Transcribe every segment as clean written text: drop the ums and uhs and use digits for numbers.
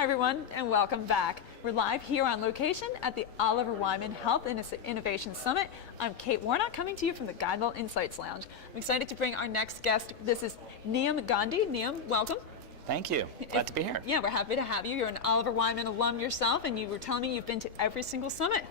Hi everyone, and welcome back. We're live here on location at the Oliver Wyman Health Innovation Summit. I'm Kate Warnock, coming to you from the GuideWell Insights Lounge. I'm excited to bring our next guest. This is Niyum Gandhi. Niyum, welcome. Thank you. Glad to be here. Yeah, we're happy to have you. You're an Oliver Wyman alum yourself, and you were telling me you've been to every single summit.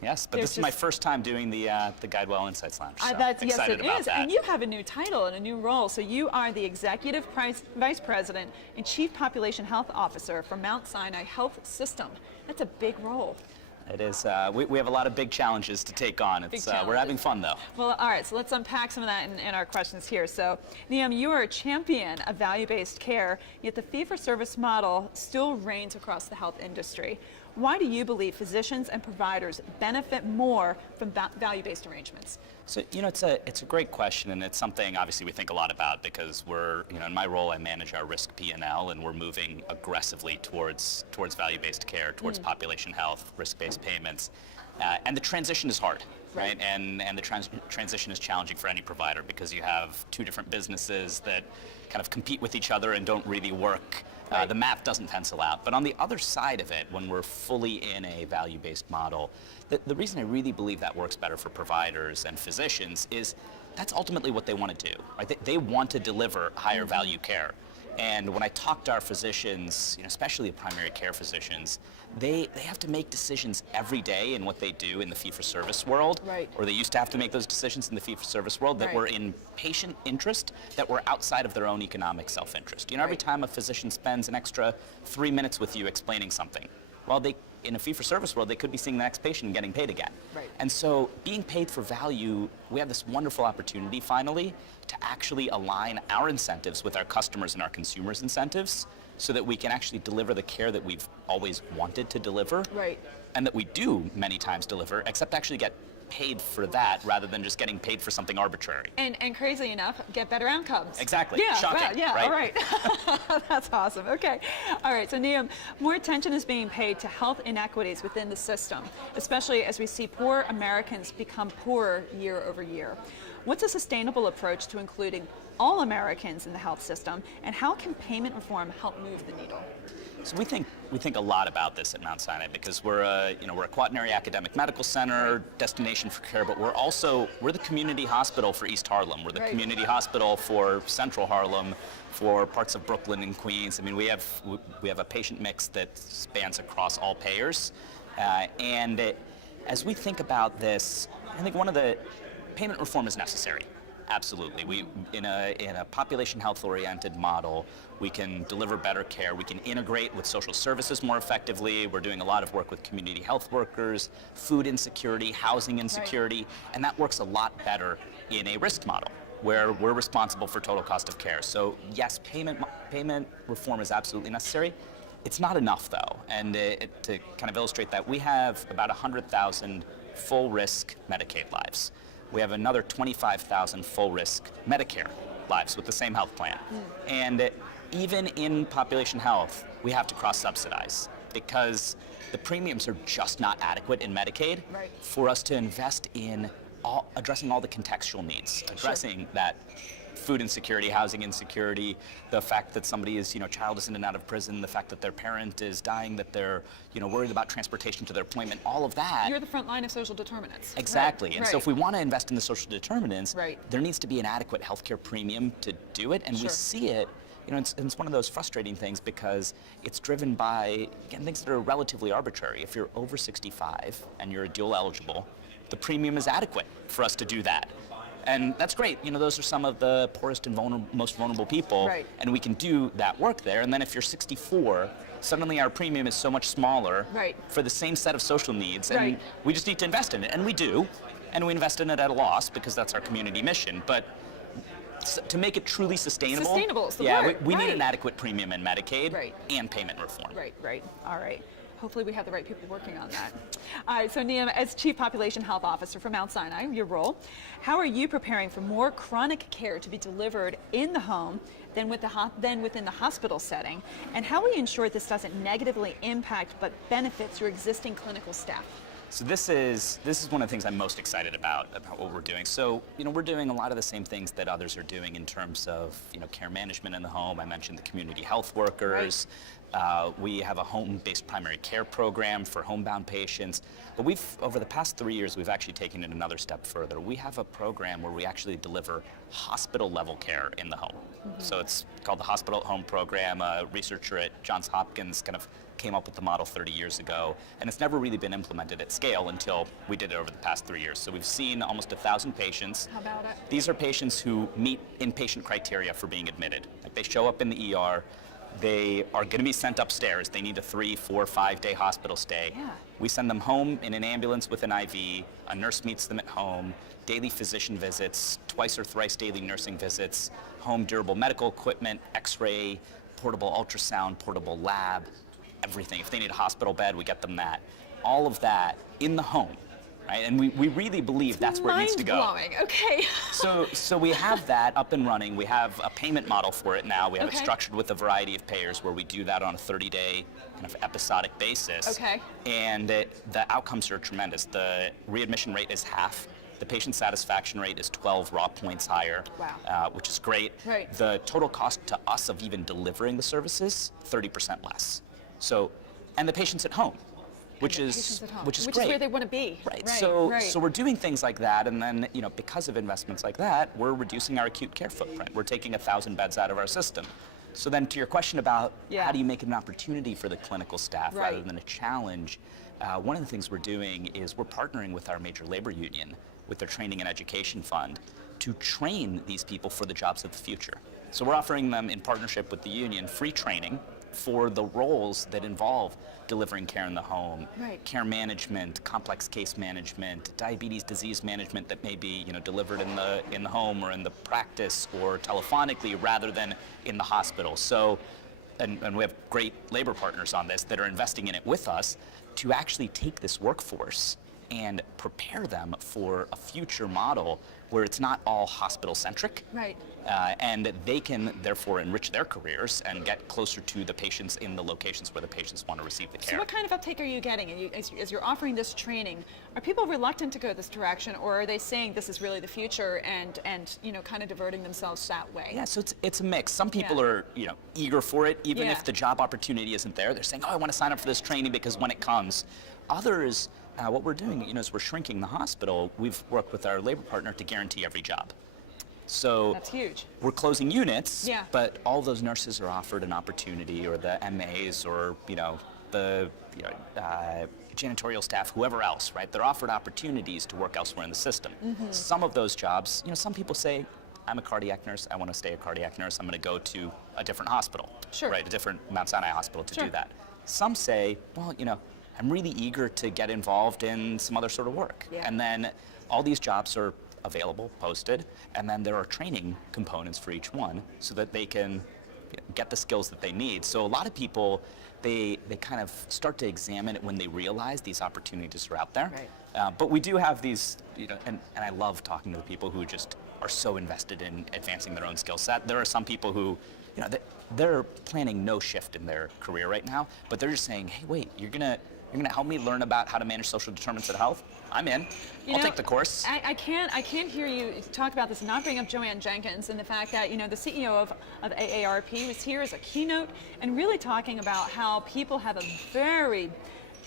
Yes, but this is my first time doing the GuideWell Insights Lounge, so yes, excited it about is. that. And you have a new title and a new role. So you are the Executive Vice President and Chief Population Health Officer for Mount Sinai Health System. That's a big role. It is. We have a lot of big challenges to take on. We're having fun, though. Well, all right, so let's unpack some of that in our questions here. So, Niyum, you are a champion of value-based care, yet the fee-for-service model still reigns across the health industry. Why do you believe physicians and providers benefit more from value-based arrangements? So, it's a great question, and it's something obviously we think a lot about because we're, in my role, I manage our risk P&L, and we're moving aggressively towards value-based care, towards population health, risk-based payments, and the transition is hard, right? And the transition is challenging for any provider because you have two different businesses that kind of compete with each other and don't really work. The math doesn't pencil out. But on the other side of it, when we're fully in a value-based model, the reason I really believe that works better for providers and physicians is that's ultimately what they want to do. Right? They want to deliver higher value care. And when I talk to our physicians, especially the primary care physicians, they have to make decisions every day in what they do in the fee-for-service world, or they used to have to make those decisions in the fee-for-service world that were in patient interest, that were outside of their own economic self-interest. Every time a physician spends an extra 3 minutes with you explaining something, well, in a fee-for-service world, they could be seeing the next patient and getting paid again. And so being paid for value, we have this wonderful opportunity finally to actually align our incentives with our customers and our consumers' incentives so that we can actually deliver the care that we've always wanted to deliver and that we do many times deliver, except actually get paid for that rather than just getting paid for something arbitrary. And crazy enough, get better outcomes. Exactly. Yeah, shocking, wow, yeah, right? All right. That's awesome. Okay. All right, so Niyum, more attention is being paid to health inequities within the system, especially as we see poor Americans become poorer year over year. What's a sustainable approach to including all Americans in the health system, and how can payment reform help move the needle? So we think a lot about this at Mount Sinai because we're a quaternary academic medical center, destination for care, but we're the community hospital for East Harlem. We're the community hospital for Central Harlem, for parts of Brooklyn and Queens. I mean, we have a patient mix that spans across all payers, and as we think about this, I think one of the payment reform is necessary. Absolutely. In a population health oriented model, we can deliver better care. We can integrate with social services more effectively. We're doing a lot of work with community health workers, food insecurity, housing insecurity, and that works a lot better in a risk model where we're responsible for total cost of care. So yes, payment reform is absolutely necessary. It's not enough though, and to kind of illustrate that, we have about 100,000 full risk Medicaid lives. We have another 25,000 full risk Medicare lives with the same health plan. And even in population health, we have to cross-subsidize because the premiums are just not adequate in Medicaid for us to invest in addressing all the contextual needs, addressing that food insecurity, housing insecurity, the fact that somebody's child is in and out of prison, the fact that their parent is dying, that they're worried about transportation to their appointment, all of that. You're the front line of social determinants. Exactly. And so if we want to invest in the social determinants, there needs to be an adequate healthcare premium to do it, and we see it. It's one of those frustrating things because it's driven by, again, things that are relatively arbitrary. If you're over 65 and you're dual eligible, the premium is adequate for us to do that. And that's great. Those are some of the poorest and most vulnerable people, and we can do that work there. And then if you're 64, suddenly our premium is so much smaller for the same set of social needs, and we just need to invest in it. And we do, and we invest in it at a loss because that's our community mission. But to make it truly sustainable, is the word. we need an adequate premium in Medicaid and payment reform. All right. Hopefully we have the right people working on that. All right, so Niyum, as Chief Population Health Officer for Mount Sinai, your role, how are you preparing for more chronic care to be delivered in the home than within the hospital setting? And how will you ensure this doesn't negatively impact but benefits your existing clinical staff? So this is one of the things I'm most excited about what we're doing. So, we're doing a lot of the same things that others are doing in terms of, care management in the home. I mentioned the community health workers, We have a home-based primary care program for homebound patients. But over the past 3 years, we've actually taken it another step further. We have a program where we actually deliver hospital-level care in the home. So it's called the Hospital at Home program. A researcher at Johns Hopkins kind of came up with the model 30 years ago, and it's never really been implemented at scale until we did it over the past 3 years. So we've seen almost 1,000 patients. How about it? These are patients who meet inpatient criteria for being admitted. Like, they show up in the ER, they are going to be sent upstairs. They need a 3, 4, 5-day hospital stay. Yeah. We send them home in an ambulance with an IV. A nurse meets them at home. Daily physician visits, twice or thrice daily nursing visits, home durable medical equipment, X-ray, portable ultrasound, portable lab, everything. If they need a hospital bed, we get them that. All of that in the home, right? And we really believe that's where it needs to go. Mind-blowing. Okay. So we have that up and running. We have a payment model for it now. We have it Okay. structured with a variety of payers where we do that on a 30-day kind of episodic basis. Okay. And the outcomes are tremendous. The readmission rate is half. The patient satisfaction rate is 12 raw points higher, Wow. which is great. Right. The total cost to us of even delivering the services, 30% less. So, and the patient's at home, which And the is patients at home, which is which great. is where they want to be. Right. Right. So we're doing things like that, and then because of investments like that, we're reducing our acute care footprint. We're taking 1,000 beds out of our system. So then, to your question about Yeah. how do you make it an opportunity for the clinical staff rather Right. than a challenge, one of the things we're doing is we're partnering with our major labor union, with their training and education fund, to train these people for the jobs of the future. So we're offering them, in partnership with the union, free training for the roles that involve delivering care in the home, Right. care management, complex case management, diabetes disease management that may be delivered in the home or in the practice or telephonically rather than in the hospital. So, and we have great labor partners on this that are investing in it with us to actually take this workforce and prepare them for a future model where it's not all hospital-centric. Right. And they can therefore enrich their careers and get closer to the patients in the locations where the patients want to receive the care. So what kind of uptake are you getting? And as you're offering this training, are people reluctant to go this direction, or are they saying this is really the future and kind of diverting themselves that way? Yeah, so it's a mix. Some people Yeah. are eager for it, even Yeah. if the job opportunity isn't there. They're saying, oh, I want to sign up for this training because when it comes. Others, what we're doing, is we're shrinking the hospital. We've worked with our labor partner to guarantee every job. So That's huge. we're closing units, Yeah. but all those nurses are offered an opportunity, or the MAs, or the janitorial staff, whoever else, right? They're offered opportunities to work elsewhere in the system. Some of those jobs, some people say, I'm a cardiac nurse, I want to stay a cardiac nurse, I'm going to go to a different hospital, Sure. right? A different Mount Sinai hospital to Sure. do that. Some say, well, I'm really eager to get involved in some other sort of work. Yeah. And then all these jobs are available, posted, and then there are training components for each one so that they can get the skills that they need. So a lot of people, they kind of start to examine it when they realize these opportunities are out there. Right. But we do have these, and I love talking to the people who just are so invested in advancing their own skill set. There are some people who, they're planning no shift in their career right now, but they're just saying, hey, wait, you're gonna help me learn about how to manage social determinants of health? I'm in. I'll take the course. I can't hear you talk about this and not bring up Joanne Jenkins and the fact that the CEO of AARP was here as a keynote and really talking about how people have a very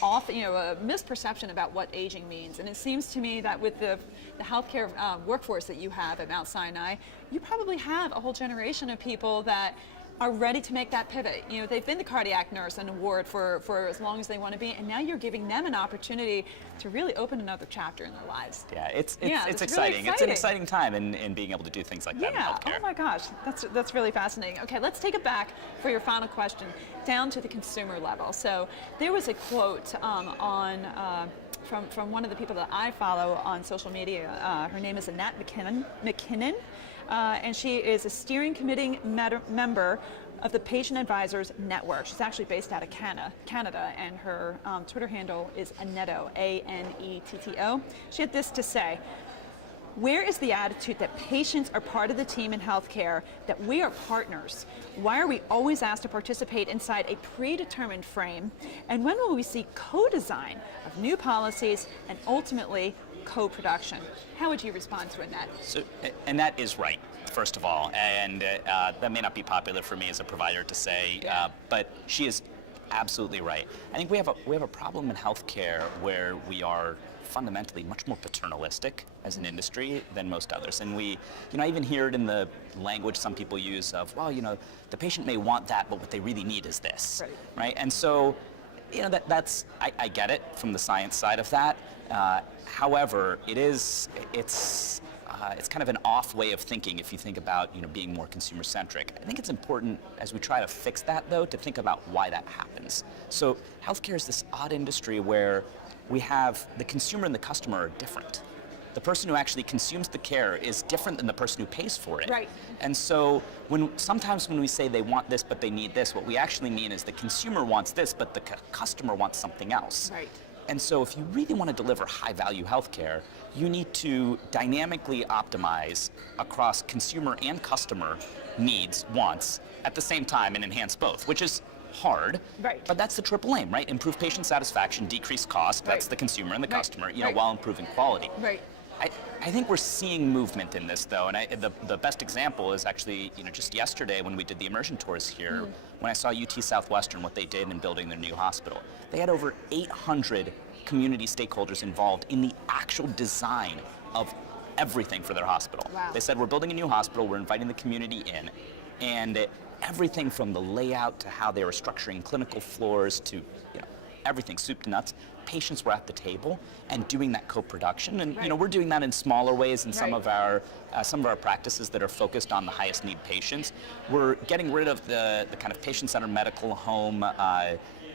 often, a misperception about what aging means. And it seems to me that with the healthcare workforce that you have at Mount Sinai, you probably have a whole generation of people that are ready to make that pivot. They've been the cardiac nurse and ward for as long as they want to be, and now you're giving them an opportunity to really open another chapter in their lives. Yeah, it's really exciting. It's an exciting time in being able to do things like that in healthcare. Oh my gosh, that's really fascinating. Okay, let's take it back for your final question, down to the consumer level. So there was a quote from one of the people that I follow on social media. Her name is Annette McKinnon. And she is a steering committee member of the Patient Advisors Network. She's actually based out of Canada, and her Twitter handle is Anetto, A-N-E-T-T-O. She had this to say: where is the attitude that patients are part of the team in healthcare, that we are partners? Why are we always asked to participate inside a predetermined frame? And when will we see co-design of new policies and ultimately co-production. How would you respond to Annette? So, Annette is right, first of all, and that may not be popular for me as a provider to say, but she is absolutely right. I think we have a problem in healthcare where we are fundamentally much more paternalistic as an industry than most others. And we, I even hear it in the language some people use of, well, the patient may want that, but what they really need is this, right? And so, I get it from the science side of that. However, it's kind of an off way of thinking if you think about being more consumer centric. I think it's important as we try to fix that though to think about why that happens. So healthcare is this odd industry where we have the consumer and the customer are different. The person who actually consumes the care is different than the person who pays for it. Right. And so sometimes when we say they want this but they need this, what we actually mean is the consumer wants this but the customer wants something else. Right. And so if you really want to deliver high-value healthcare, you need to dynamically optimize across consumer and customer needs, wants, at the same time and enhance both, which is hard, but that's the triple aim, right? Improve patient satisfaction, decrease cost, that's the consumer and the customer, while improving quality. Right. I think we're seeing movement in this though, and the best example is actually, just yesterday when we did the immersion tours here, when I saw UT Southwestern, what they did in building their new hospital. They had over 800 community stakeholders involved in the actual design of everything for their hospital. Wow. They said, we're building a new hospital, we're inviting the community in, and everything from the layout to how they were structuring clinical floors to everything, soup to nuts. Patients were at the table and doing that co-production, and we're doing that in smaller ways in some of our practices that are focused on the highest need patients. We're getting rid of the kind of patient-centered medical home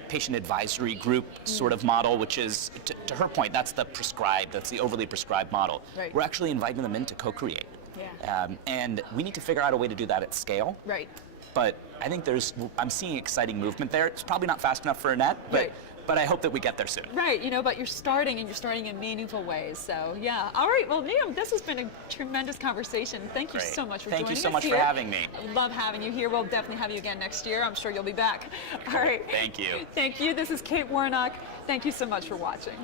patient advisory group sort of model, which is, to her point, that's the overly prescribed model. Right. We're actually inviting them in to co-create. Yeah. And we need to figure out a way to do that at scale. Right. But I think I'm seeing exciting movement there. It's probably not fast enough for Annette, but I hope that we get there soon. Right, but you're starting in meaningful ways. So yeah. All right, well, Niyum, this has been a tremendous conversation. Thank you so much for joining us. Thank you so much for having me. I love having you here. We'll definitely have you again next year. I'm sure you'll be back. All right. Thank you. Thank you. This is Kate Warnock. Thank you so much for watching.